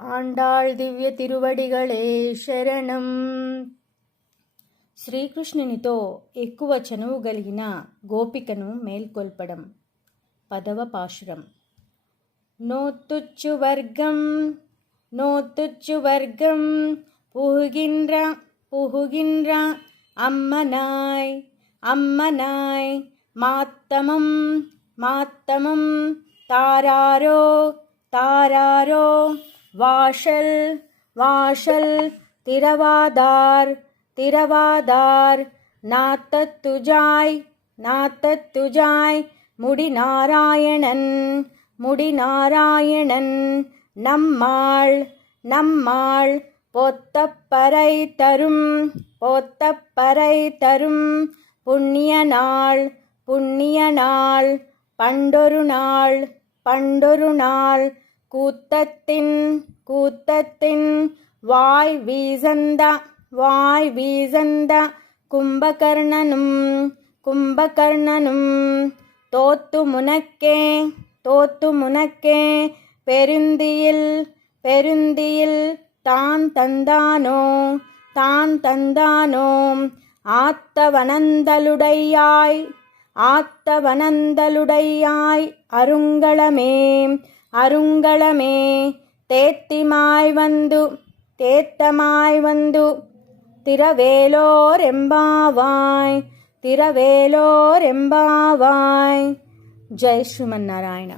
ఆండాళ్ దివ్య తిరువడిగళే శరణం. శ్రీకృష్ణునితో ఎక్కువ చనువు గలిగిన గోపికను మేల్కొల్పడం. 10వ పాశురం. నోతుచ్చు వర్గం నోతుచ్చు వర్గం புகுகின்ற புகுகின்ற அம்மனாய் அம்மனாய் மாத்தமம் மாத்தமம் தாராரோ தாராரோ வாஷல் வாஷல் திரவாதார் திரவாதார் நாத்தத்துஜாய் நாத்தத்துஜாய் முடிநாராயணன் முடிநாராயணன் நம்மாள் நம்மாள் போத்தப்பறை தரும் போத்தப்பறை தரும் புண்ணிய நாள் புண்ணிய நாள் பண்டொரு நாள் பண்டொரு நாள் கூத்தத்தின் கூத்தத்தின் வாய் வீசந்த வாய் வீசந்த கும்பகர்ணனும் கும்பகர்ணனும் தோத்து முனக்கே தோத்து முனக்கே பெருந்தியில் பெருந்தியில் தான் தந்தானோ தான் தந்தானோ ஆத்தவனந்தலுடையாய் ஆத்தவனந்தலுடையாய் அருங்களமே அருங்களமே தேத்திமாய் வந்து தேத்தமாய் வந்து திரவேலோரெம்பாவாய் திரவேலோரெம்பாவாய். ஜெய் ஸ்ரீமன்னாராயண.